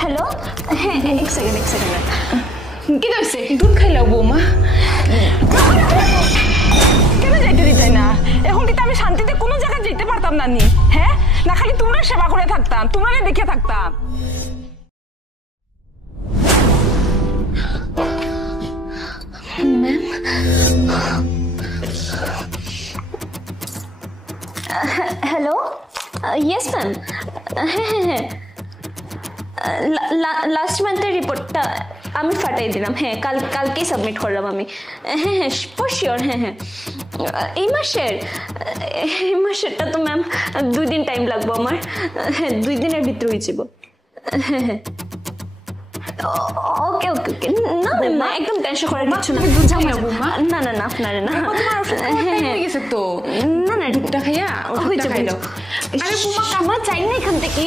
Hello হ্যাঁ এক second কি হইছে দুধ খাইলাও বৌমা কেন যাইতে দিতাই না এখন কিন্তু আমি শান্তিতে কোনো জায়গায় যেতে পারতাম না নি হ্যাঁ না খালি তোমরা সেবা করে থাকতাম তোমরা দেখে থাকতাম ম্যাম হ্যালো ইয়েস ম্যাম হ্যাঁ লাস্ট মান্থের রিপোর্টটা আমি ফাটাই দিলাম হ্যাঁ কালকেই সাবমিট করলাম আমি হ্যাঁ ফর শিওর হ্যাঁ এই মাসেরটা তো ম্যাম 2 দিন টাইম লাগবে আমার হ্যাঁ 2 দিনের ভিতরে হয়ে যাব হ্যাঁ ওকে ওকে ওকে না ম্যাম না একদম টেনশন করার কিছু না দুধ খাইয়া বৌমা না না না আপনারে না হয়ে গেছে তো না না দুধটা খাইয়া ওষুধটা খাইলো আরে বৌমা কামা চাই না এখান থেকে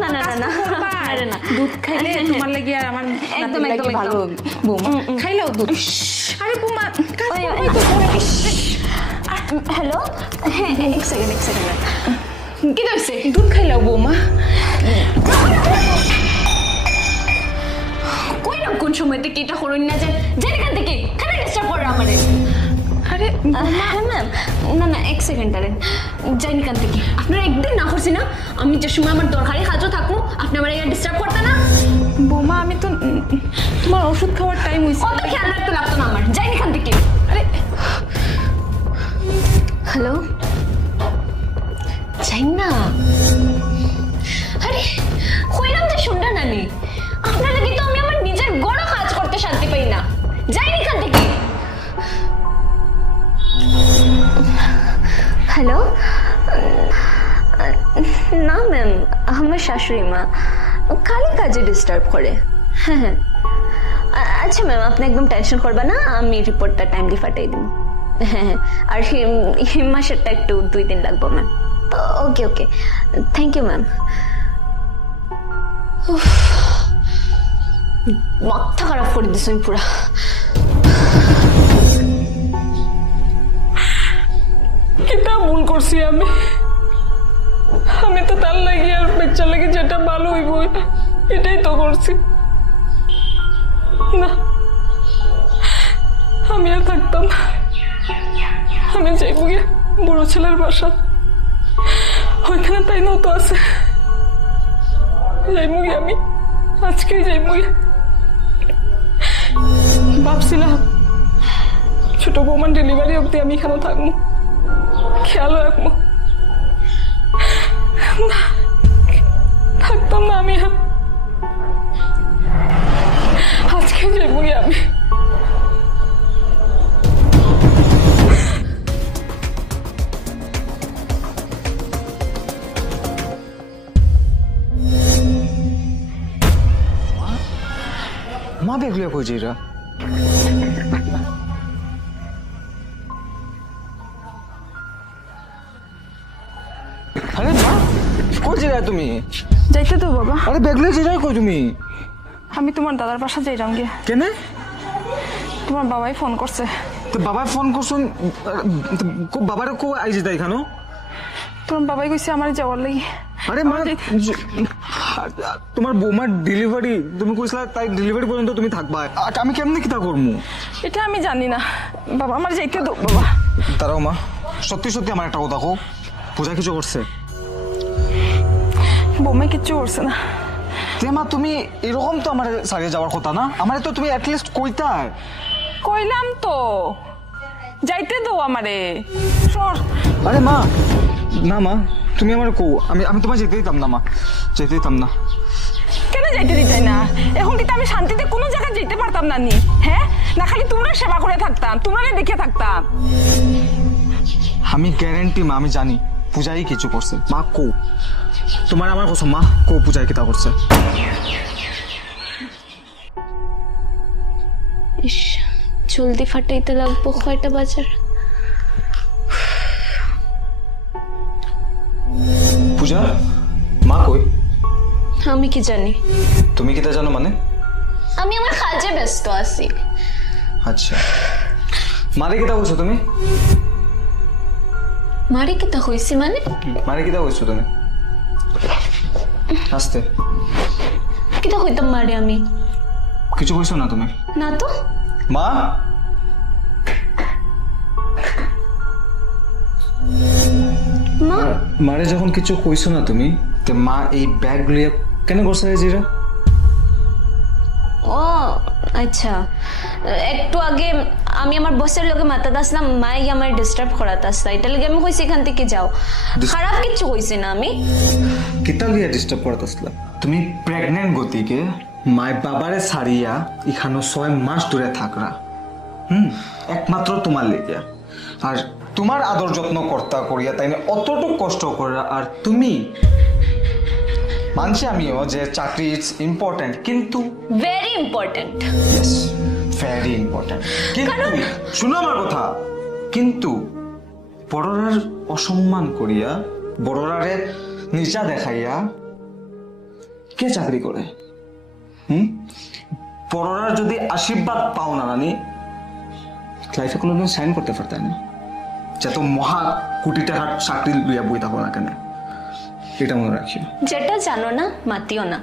না না না না আরে না দুধ খাইলে তোমার লাগি আর আমার একদম একদম ভালো বৌমা খাইলাও দুধ আরে বৌমা হ্যালো হ্যাঁ এক সেকেন্ড কি হইছে দুধ খাইলাও বৌমা কইলাম কোন সময় থেকে এটা করুন না যান এখান থেকে কেন ডিস্টার্ব করো আমারে আরে হ্যাঁ ম্যাম না না এক সেকেন্ড দাঁড়ান যাই এখান থেকে আপনারা একদিন না করছি না আমি যে সময় আমার দরকারি কাজও থাকবো আপনি আমার এটা ডিস্টার্ব করতে না বৌমা আমি তো তোমার ওষুধ খাওয়ার টাইম হইছে অত খেয়াল রাখতে লাগতো না আমার যাই এখান থেকে আরে হ্যালো যাই না আরে কইলাম যে শুনটা নানি আপনারা কিন্তু আমি আমার নিজের গড় কাজ করতে শান্তি পাই না যাই এখান থেকে হ্যালো না ম্যাম আমার শাশুড়ি মা খালি কাজে ডিস্টার্ব করে হ্যাঁ আচ্ছা ম্যাম আপনি একদম টেনশন করবেন না আমি রিপোর্টটা টাইমলি ফাটাই দিব হ্যাঁ আর মাসেরটা একটু 2 দিন লাগবে ma'am okay okay thank you ma'am মাথা খারাপ করে দিস আমি পুরা কিটা ভুল করছি আমি তো তার লাগি আর বাচ্চা লাগি যেটা ভালো হইব এটাই তো করছি না আমি আর থাকতাম না আমি যাইব গিয়ে বড় ছেলের বাসা ওইখানে তাই নাও তো আছে যাইব গিয়ে আমি আজকেই যাইব গিয়ে ভাবছিলাম ছোট বৌমার ডেলিভারি অব্দি আমি এখানে থাকবো খেয়াল রাখবো না থাকতাম না আমি আজকে যাবো আমি মা বেগুলো কই যাইরা আরে মা কই যাইরা তুমি যাইতে তো বাবা আরে বেগুলো যাইরা কই তুমি আমি তোমার দাদার বাসা যাইরাম গে কেন তোমার বাবাই ফোন করছে তো বাবা ফোন করছুন বাবার কো আই যেতা এখানো তোমার বাবাই কইছে আমার যাওয়ার লাগি আরে মা তোমার বৌমার ডেলিভারি তুমি কইছলা তাই ডেলিভারি পর্যন্ত তুমি থাকবা আমি কেমনে কিতা করমু এটা আমি জানি না বাবা আমার যাইতে দাও বাবা দাঁড়াও মা সত্যি সত্যি আমার একটা কথা কো পূজা কিছু করছে বৌমা কিচ্ছু করছে না মা তুমি এরকম তো আমার সারিয়ে যাওয়ার কথা না আমার তো তুমি অ্যাটলিস্ট কইতা কইলাম তো যাইতে দাও আমারে সর আরে মা না মা তুমি আমার কো আমি তোমায় যেতে দিতাম না মা যেতে দিতাম না কেন যাইতে দিতাই না এখন কিন্তু আমি শান্তিতে কোনো জায়গায় যেতে পারতাম না নি হ্যাঁ না খালি তোমরা সেবা করে থাকতাম তোমরা দেখে থাকতাম আমি গ্যারান্টি মা আমি জানি পূজাই কিছু করছে মা কো তোমার আমার কসম মা কো পূজাই কিতা করছে ইস জলদি ফাটাইতে লাগবো কয়টা বাজার পূজা মা কই আমি কি জানি তুমি কিতা জানো মানে আমি আমার কাজে ব্যস্ত আছি আচ্ছা মারে কিতা কইছো তুমি মারে কিতা হইছি মানে মারে কিতা কইছো তুমি আস্তে কিতা হইতাম মারে আমি? কিছু কইছো না তুমি? না তো। মা, মা মারে যখন কিছু কইছো না তুমি, তে মা এই ব্যাগ লিয়ে কেন করছে জিরা? ও আচ্ছা, একটু আগে আমি আমার বসের লগে মাতাত আসলাম, মাই আমার ডিস্টার্ব করাত আসলা, এটা লাগে আমি কইছি এখান থেকে যাও। খারাপ কিছু কইছি না আমি। কিতা লিয়ে ডিস্টার্ব করতে আসলা? তুমি প্রেগনেন্ট গতিকে মায় বাবারে ছাড়িয়া এখানে 6 মাস দূরে থাকরা, একমাত্র তোমার লেগে। আর তোমার আদর যত্ন কর্তা করিয়া তাই অতটুকু কষ্ট করা। আর তুমি মানছি আমিও যে চাকরি ইজ ইম্পর্টেন্ট, কিন্তু ভেরি ইম্পর্টেন্ট। ভেরি ইম্পর্টেন্ট, কিন্তু শুনো আমার কথা, কিন্তু বড়রার অসম্মান করিয়া বড়রারে নিচা দেখাইয়া কে চাকরি করে? বড়রার যদি আশীর্বাদ পাও না রানী, লাইফে কোনোদিন সাইন করতে পারতেন না। যত মহা কোটি টাকার চাকরি লইয়া বই থাকো না কেন, এটা মনে রাখিও। যেটা জানো না মাতিও না।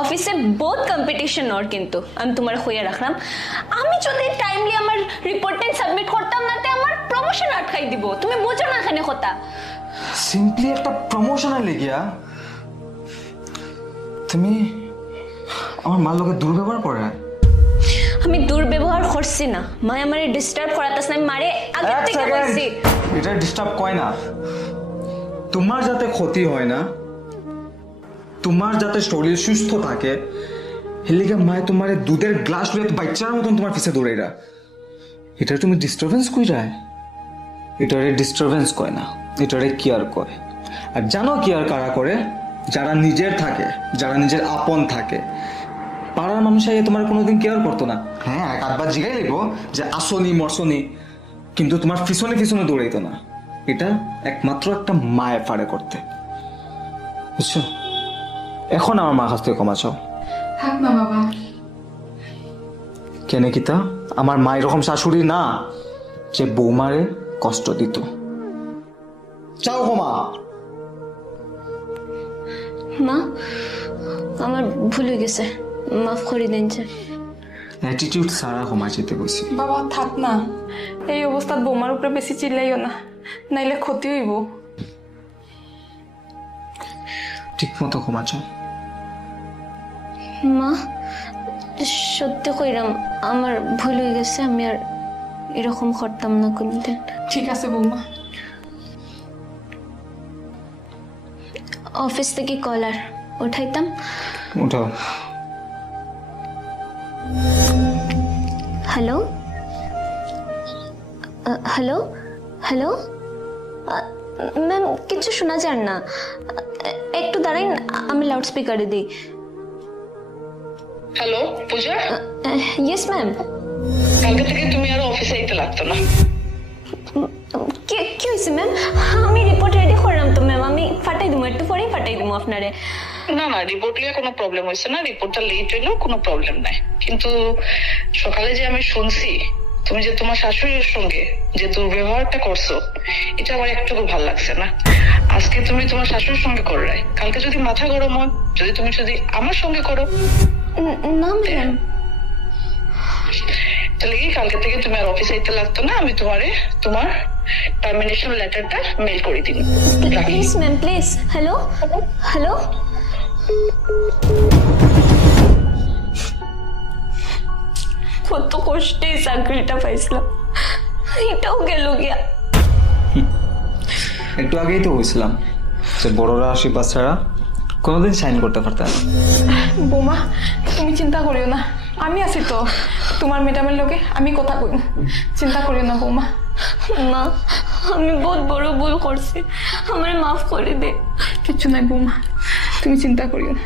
অফিসে বহুত কম্পিটিশন ওর, কিন্তু আমি তোমার হইয়া রাখলাম, আমি যদি টাইমলি আমার রিপোর্টটা সাবমিট করতাম না, তে আমার প্রমোশন আটকাই দিব। তুমি বুঝো না এখানে কথা। সিম্পলি একটা প্রমোশনে লেগিয়া তুমি আমার মার লোকে দুর্ব্যবহার করে। আমি দুর্ব্যবহার করছি না, মা আমারে ডিস্টার্ব করাতাছ না, আমি মারে আগে থেকে কইছি। এটা ডিস্টার্ব কয় না। তোমার যাতে ক্ষতি হয় না, তোমার যাতে শরীর সুস্থ থাকে, হেলিকে মায় তোমার দুধের গ্লাস লইয়া বাচ্চার মতন তোমার পিছে দৌড়াইরা, এটা তুমি ডিস্টারবেন্স কইরা? এটারে ডিস্টারবেন্স কয় না, এটারে কেয়ার কয়। আর জানো কেয়ার কারা করে? যারা নিজের থাকে, যারা নিজের আপন থাকে। পাড়ার মানুষ আইয়া তোমার কোনোদিন কেয়ার করতো না। হ্যাঁ, এক আধবার জিগাই লিখবো যে আসনি মরসনি, কিন্তু তোমার পিছনে পিছনে দৌড়াইতো না। এটা একমাত্র একটা মায়ের পারে করতে, বুঝছো? এখন আমার মা কাছ থেকে ক্ষমা চাও। থাক না বাবা। কেন কিতা? আমার মা এরকম শাশুড়ি না যে বৌমারে কষ্ট দিত। চাও ক্ষমা। মা, আমার ভুল হয়ে গেছে, মাফ করে দেন। অ্যাটিটিউড সারা ক্ষমা চেতে কইছি। বাবা থাক না, এই অবস্থাত বৌমার উপরে বেশি চিল্লাইও না, নাইলে ক্ষতি হইব। ঠিক মতো ক্ষমা চাও। মা, সত্যি কইরাম আমার ভুল হয়ে গেছে, আমি আর এরকম করতাম না কোনদিন। ঠিক আছে বৌমা। অফিস থেকে কলার উঠাইতাম। উঠাও। হ্যালো হ্যালো হ্যালো ম্যাম, কিছু শোনা যান না, একটু দাঁড়াইন, আমি লাউড স্পিকারে দিই। হ্যালো পূজা, ইয়েস ম্যাম। কালকে থেকে তুমি আর অফিসে আইতে লাগতো না। কি হয়েছে ম্যাম? আমি রিপোর্ট রেডি করলাম তো ম্যাম, আমি ফাটাই দিব, একটু পরেই ফাটাই দিব আপনারে। না না, রিপোর্ট নিয়ে কোনো প্রবলেম হয়েছে না, রিপোর্টটা লেট হইলেও কোনো প্রবলেম নাই। কিন্তু সকালে যে আমি শুনছি তুমি যে তোমার শাশুড়ির সঙ্গে যে দুর্ব্যবহারটা করছো, এটা আমার একটুকু ভালো লাগছে না। আজকে তুমি তোমার শাশুড়ির সঙ্গে করো, কালকে যদি মাথা গরম হয়, যদি আমার সঙ্গে করো। না ম্যাম, তাহলে কি কালকে থেকে তুমি আর অফিসে আইতে লাগতো না, আমি তোমার টার্মিনেশন লেটারটা মেল করে দিন। Please ma'am, please. Hello hello, কত কষ্টে চাকরিটা পাইছিলাম, এটাও গেল গিয়া। একটু আগেই তো বলছিলাম যে বড়রা আশীর্বাদ ছাড়া কোনোদিন সাইন করতে পারতাম না। বৌমা তুমি চিন্তা করিও না, আমি আছি তো তোমার ম্যাডামের লগে, আমি কথা কই, চিন্তা করিও না বৌমা। মা, আমি বহুত বড় ভুল করছি, আমার মাফ করে দে। কিছু নাই বৌমা, তুমি চিন্তা করিও না।